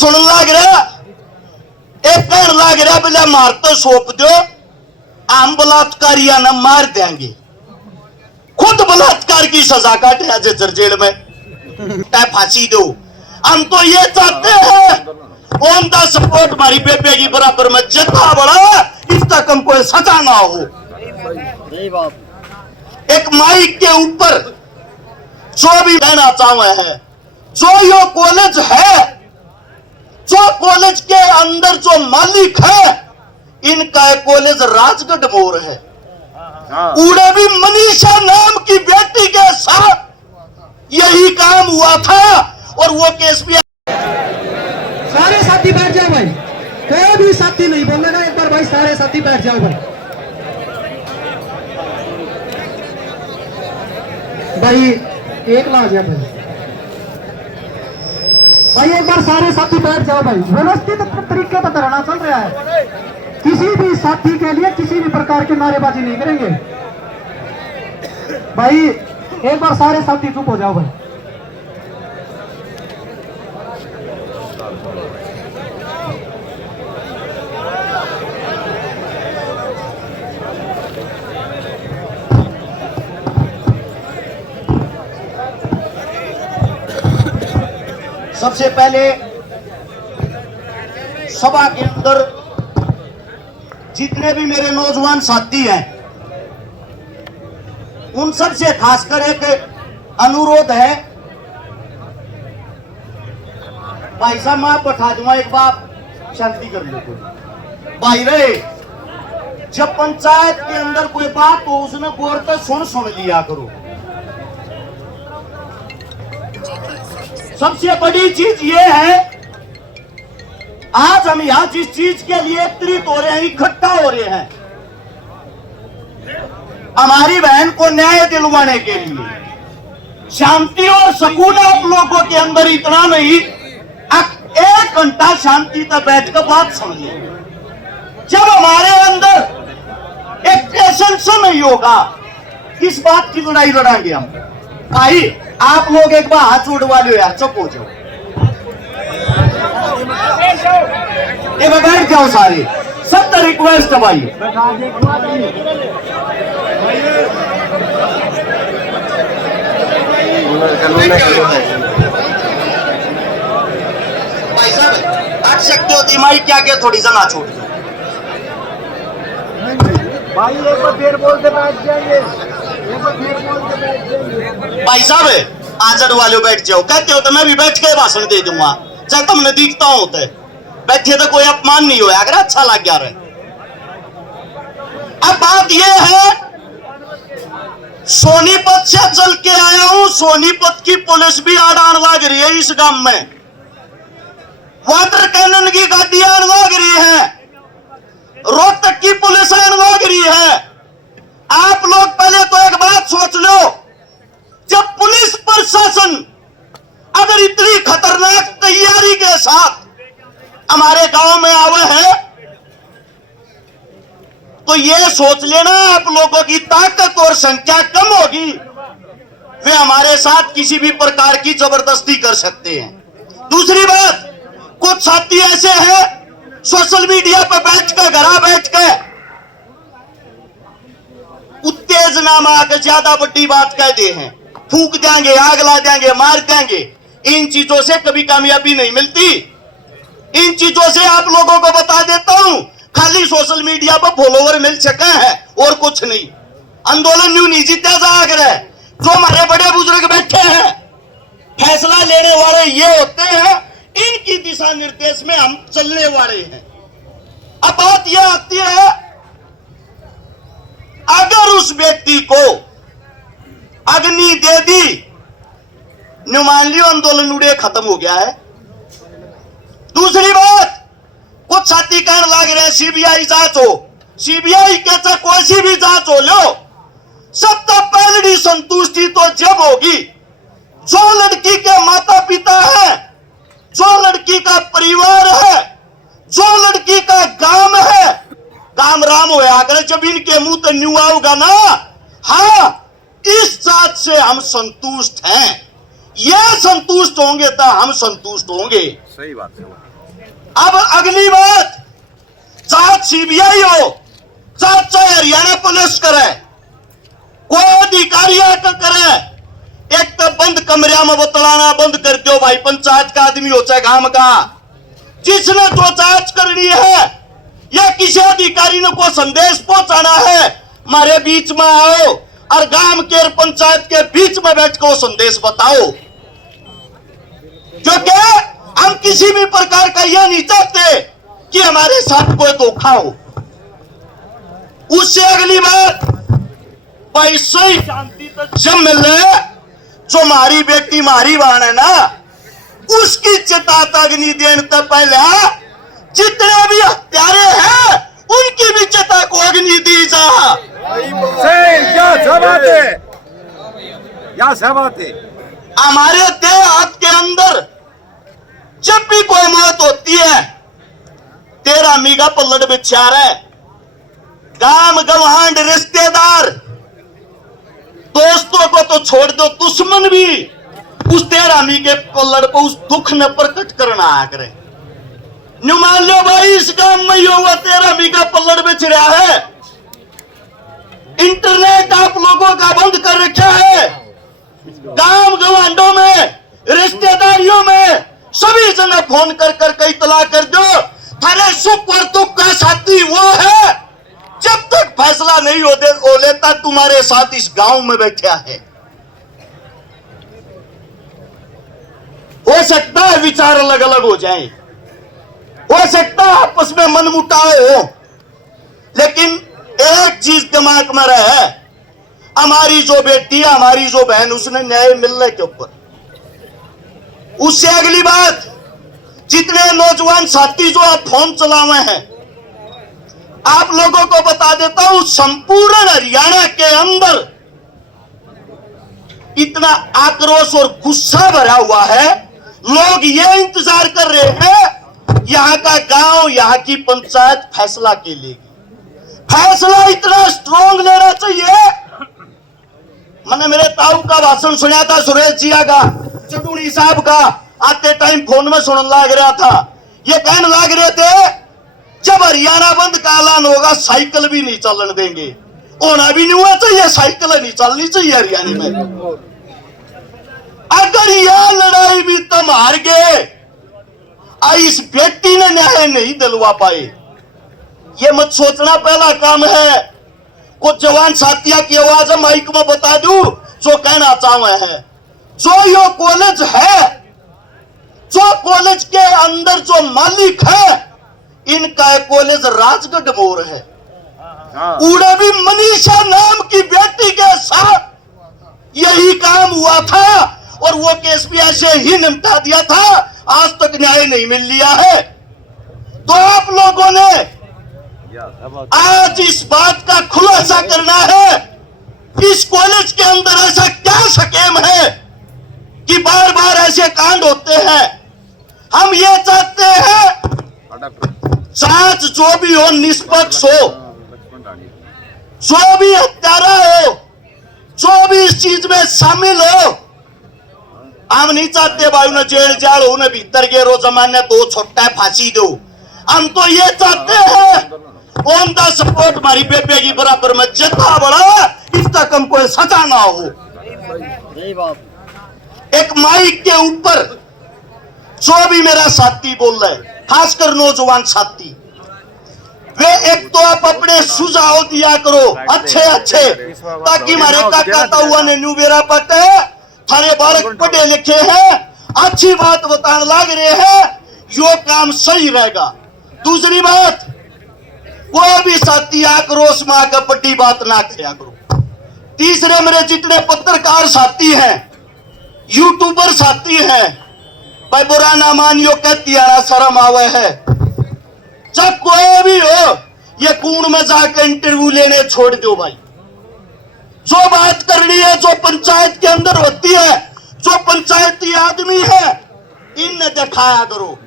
सुन लग रहा एक कहने लग रहा बोले मार तो सौंप दो हम बलात्कारिया न मार देंगे खुद बलात्कार की सजा काटे आज जेल में फांसी दो हम तो ये चाहते हैं ऑन द सपोर्ट हमारी बेबे की बराबर में जितना बड़ा इसका कम कोई सजा ना हो। एक माइक के ऊपर जो भी कहना चाहते हैं जो यो कॉलेज है जो कॉलेज के अंदर जो मालिक है इनका कॉलेज राजगढ़ मोर है। उड़े भी मनीषा नाम की बेटी के साथ यही काम हुआ था और वो केस भी। सारे साथी बैठ जाओ भाई, कोई भी साथी नहीं बोलेगा एक बार भाई, सारे साथी बैठ जाओ भाई। भाई एक ला गया भाई, भाई एक बार सारे साथी बैठ जाओ भाई। व्यवस्थित तरीके पर धरना चल रहा है, किसी भी साथी के लिए किसी भी प्रकार की नारेबाजी नहीं करेंगे भाई। एक बार सारे साथी चुप हो जाओ भाई। सबसे पहले सभा के अंदर जितने भी मेरे नौजवान साथी हैं उन सब से खासकर एक अनुरोध है। भाई साहब मैं बैठा दूंगा एक बात शांति कर लो भाई रे। जब पंचायत के अंदर कोई बात हो उसने गौर तो सुन लिया करो। सबसे बड़ी चीज ये है आज हम यहां जिस चीज के लिए एकत्रित हो रहे हैं इकट्ठा हो रहे हैं हमारी बहन को न्याय दिलवाने के लिए। शांति और सुकून आप लोगों के अंदर इतना नहीं, एक घंटा शांति तक बैठ कर बात समझिए। जब हमारे अंदर एक टेंशन नहीं होगा किस बात की लड़ाई लड़ाएंगे हम। भाई आप लोग एक बार हाथ उठवा लो यार, चुप हो जाओ, बैठ जाओ सारे, सबका रिक्वेस्ट है भाई। भाई साहब हट सकते हो दिमाग क्या क्या थोड़ी सा ना छोड़ दो भाई, एक बार फिर बोलते बैठ जाएंगे। भाई साहब आजड़ वाले बैठ जाओ, कहते हो तो मैं भी बैठ के भाषण दे दूंगा चाहे तुमने दिखता हो तो बैठे तो कोई अपमान नहीं होया अगर अच्छा लग गया रहे। अब बात यह है सोनीपत से चल के आया हूं, सोनीपत की पुलिस भी आड़ान लग रही है इस गांव में, वाटर कैनन की गाड़ियां लग रही है, रोहतक की पुलिस लग रही है। आप लोग पहले तो एक बात सोच लो, जब पुलिस प्रशासन अगर इतनी खतरनाक तैयारी के साथ हमारे गांव में आवे हैं तो ये सोच लेना आप लोगों की ताकत और संख्या कम होगी, वे हमारे साथ किसी भी प्रकार की जबरदस्ती कर सकते हैं। दूसरी बात, कुछ साथी ऐसे हैं सोशल मीडिया पर बैठकर घरा बैठकर उत्तेजना में आकर ज्यादा बड़ी बात कह दे हैं, फूक देंगे, आग ला देंगे, मार देंगे। इन चीजों से कभी कामयाबी नहीं मिलती। इन चीजों से आप लोगों को बता देता हूं, खाली सोशल मीडिया पर फॉलोवर मिल सके हैं और कुछ नहीं। आंदोलन न्यू नहीं जीता जा रहा है। जो हमारे बड़े बुजुर्ग बैठे हैं फैसला लेने वाले ये होते हैं, इनकी दिशा निर्देश में हम चलने वाले हैं। अब बात यह आती है, अगर उस व्यक्ति को अग्नि दे दी, मान लियो आंदोलन उड़े खत्म हो गया है। दूसरी बात, कुछ साथी कहने लग रहे हैं सीबीआई जांच हो, सीबीआई कहता कोई सी भी जांच हो लो, सबसे पहली संतुष्टि तो जब होगी जो लड़की के माता पिता है, जो लड़की का परिवार है, जो लड़की का गांव है, काम राम होया अगर जब इनके मुंह तो न्यू आओगा ना, हाँ इस जांच से हम संतुष्ट हैं, ये संतुष्ट होंगे तो हम संतुष्ट होंगे। सही बात है। अब अगली बात, चाहे सीबीआई हो, चाहे हरियाणा पुलिस करे, कोई अधिकारी आकर करे, एक तो बंद कमरिया में बतलाना बंद कर दो भाई। पंचायत का आदमी हो चाहे गांव का, जिसने जो जांच करनी है या किसी अधिकारी ने कोई संदेश पहुंचाना है, हमारे बीच में आओ और गांव के और पंचायत के बीच में बैठ कर वो संदेश बताओ। क्योंकि हम किसी भी प्रकार का यह नहीं चाहते कि हमारे साथ कोई धोखा हो। उससे अगली बात, पैसे ही शांति तक जब मिल रहे, जो हमारी बेटी मारी बहन है ना, उसकी चिता अग्नि देने से पहले जितने भी हत्यारे हैं उनकी भी चिता को अग्नि दी जा। हमारे देह हाथ के अंदर जब भी कोई मौत होती है, तेरा मीगा पल्लड़ बिचार है, गांव गवांड रिश्तेदार दोस्तों को तो छोड़ दो, दुश्मन भी उस तेरा मी के पल्लड़ पर उस दुख ने प्रकट करना आ करे। न्यू मान लो भाई, इस गांव में यो हुआ, तेरा मी का पल्लड़ बिछ रहा है, इंटरनेट आप लोगों का बंद कर रखा है, गांव गवांडों में रिश्तेदारियों में सभी जगह फोन कर कर इतला कर दो, थारे सुख और दुख का साथी वो है, जब तक फैसला नहीं हो लेता तुम्हारे साथ इस गांव में बैठा है। हो सकता है विचार अलग अलग हो जाएं, हो सकता है आपस में मनमुटाव हो, लेकिन एक चीज दिमाग में रहे, हमारी जो बेटी है, हमारी जो बहन, उसने न्याय मिलने के ऊपर। उससे अगली बात, जितने नौजवान साथी जो आप फोन चलावे हैं, आप लोगों को बता देता हूं, संपूर्ण हरियाणा के अंदर इतना आक्रोश और गुस्सा भरा हुआ है, लोग ये इंतजार कर रहे हैं यहां का गांव, यहां की पंचायत फैसला के लिए। फैसला इतना स्ट्रॉन्ग लेना चाहिए। मैंने मेरे ताऊ का भाषण सुना था, सुरेश जिया का, चटूड़ी साहब का, आते टाइम फोन में सुनने लग रहा था। ये कहने लग रहे थे, जब हरियाणा बंद का ऐलान होगा साइकिल भी नहीं चलने देंगे। होना भी नहीं हुआ चाहिए, साइकिल नहीं चलनी चाहिए हरियाणा में। अगर यह लड़ाई भी तुम हार गए, इस बेटी ने न्याय नहीं दिलवा पाए, ये मत सोचना पहला काम है। कुछ जवान साथिया की आवाज माइक में बता दूं जो कहना चाहे हैं, जो यो कॉलेज है, जो कॉलेज के अंदर जो मालिक है, इनका कॉलेज राजगढ़ मोर है। उड़े भी मनीषा नाम की बेटी के साथ यही काम हुआ था और वो केस भी ऐसे ही निपटा दिया था, आज तक न्याय नहीं मिल लिया है। तो आप लोगों ने आज इस बात का खुलासा करना है, इस कॉलेज के अंदर ऐसा क्या स्कीम है कि बार बार ऐसे कांड होते हैं। हम ये चाहते हैं जांच जो भी हो निष्पक्ष हो, जो भी हत्यारा हो, जो भी इस चीज में शामिल हो। हम नहीं चाहते भाई उन्हें जेल जाओ, उन्हें भीतर के रो जमाने दो छोटा फांसी दो। हम तो ये चाहते हैं ऑन द सपोर्ट हमारी बेबे की बराबर में जितना बड़ा इसका कम कोई सजा ना हो। एक माइक के ऊपर जो भी मेरा साथी बोल रहा है, खासकर नौजवान साथी, वे एक तो आप अपने सुझाव दिया करो अच्छे अच्छे, ताकि हमारे काका ताऊआ ने न्यू बेरा पटे, थारे बालक पढ़े लिखे हैं, अच्छी बात बताने लग रहे हैं, यो काम सही रहेगा। दूसरी बात, कोई भी साथी आक्रोश में आकर बड़ी बात ना किया करो। तीसरे, मेरे जितने पत्रकार साथी हैं, यूट्यूबर साथी हैं, भाई बुरा ना मानियो, कहती है शर्म आवे है। जब कोई भी हो, ये कूड़ में जाकर इंटरव्यू लेने छोड़ दो भाई। जो बात करनी है, जो पंचायत के अंदर होती है, जो पंचायती आदमी है, इन्हें दिखाया करो।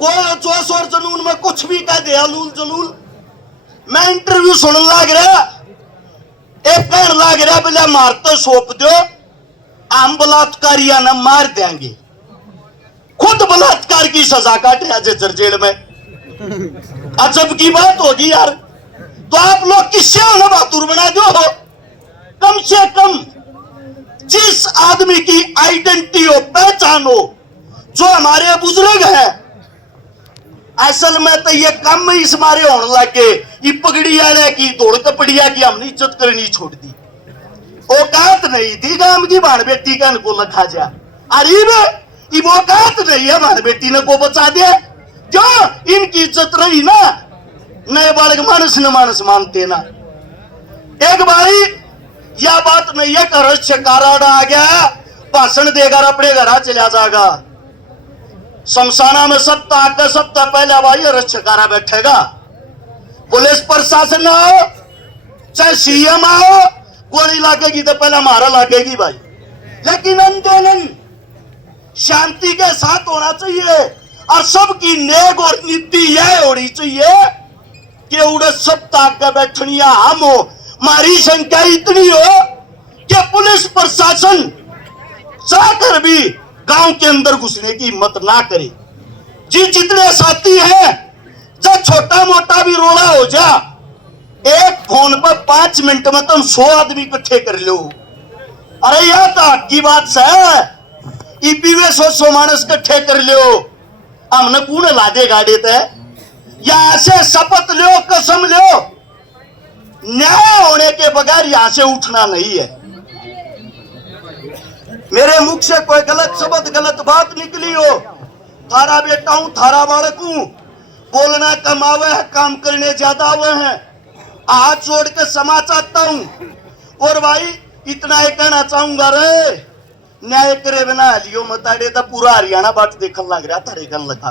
कोई जोश और जुनून में कुछ भी कह दे, हलूल जलूल। मैं इंटरव्यू सुनने लग रहा, एक कहने लग रहा, बोले मारते सौंप दो, हम बलात्कारिया ने मार देंगे। खुद बलात्कार की सजा काटे आज जेल में। अजब की बात होगी यार। तो आप लोग किससे उन्हें बहादुर बना दो हो? कम से कम जिस आदमी की आइडेंटिटी हो, पहचान हो, जो हमारे बुजुर्ग हैं, असल में तो ये कम इस मारे होने लगे, ये पगड़ी वाले की दौड़ कपड़िया की हमने इज्जत करनी छोड़ दी। औकात नहीं थी गांव की भाण बेटी का इनको लखा जा, अरे ये औकात नहीं है भाण बेटी ने को बचा दिया। क्यों? इनकी इज्जत रही ना, नए बालक मानस न मानस मानते ना। एक भाई यह बात नहीं है कि रक्षकारा आ गया भाषण देकर अपने घर चला जाएगा। शमशाना में सप्ताह पहले भाई रक्षकारा बैठेगा। पुलिस प्रशासन आओ चाहे सीएम आओ, गोली लागेगी तो पहले हमारा लागेगी भाई। लेकिन आंदोलन शांति के साथ होना चाहिए और सबकी नेक और नीति यह होनी चाहिए कि उड़े सप्ताह का बैठनिया हम हो। हमारी संख्या इतनी हो कि पुलिस प्रशासन चाहकर भी गांव के अंदर घुसने की हिम्मत ना करे। जितने साथी हैं, जब छोटा मोटा भी रोड़ा हो जा, एक फोन पर 5 मिनट में तुम 100 आदमी इकट्ठे कर लो। अरे यह तो की बात है, ईपीवे 100 मानस इकट्ठे कर लो, हमने कौन ला दे गाड़ी थे। यहां से शपथ लो, कसम लो, न्याय होने के बगैर यहां से उठना नहीं है। मेरे मुख से कोई गलत शब्द गलत बात निकली हो, थारा बेटा हूं, थारा बालक हूं, बोलना कम आवे है, काम करने ज्यादा आवे हैं। हाथ जोड़ के क्षमा चाहता हूं। और भाई इतना ही कहना चाहूंगा, रे न्याय करे बिना लियो मताड़े तो पूरा हरियाणा बाट देखने लग रहा थारे गन लगा।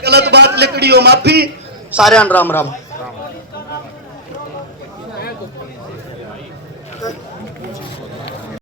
गलत बात लिखड़ी हो माफी। सारे राम राम।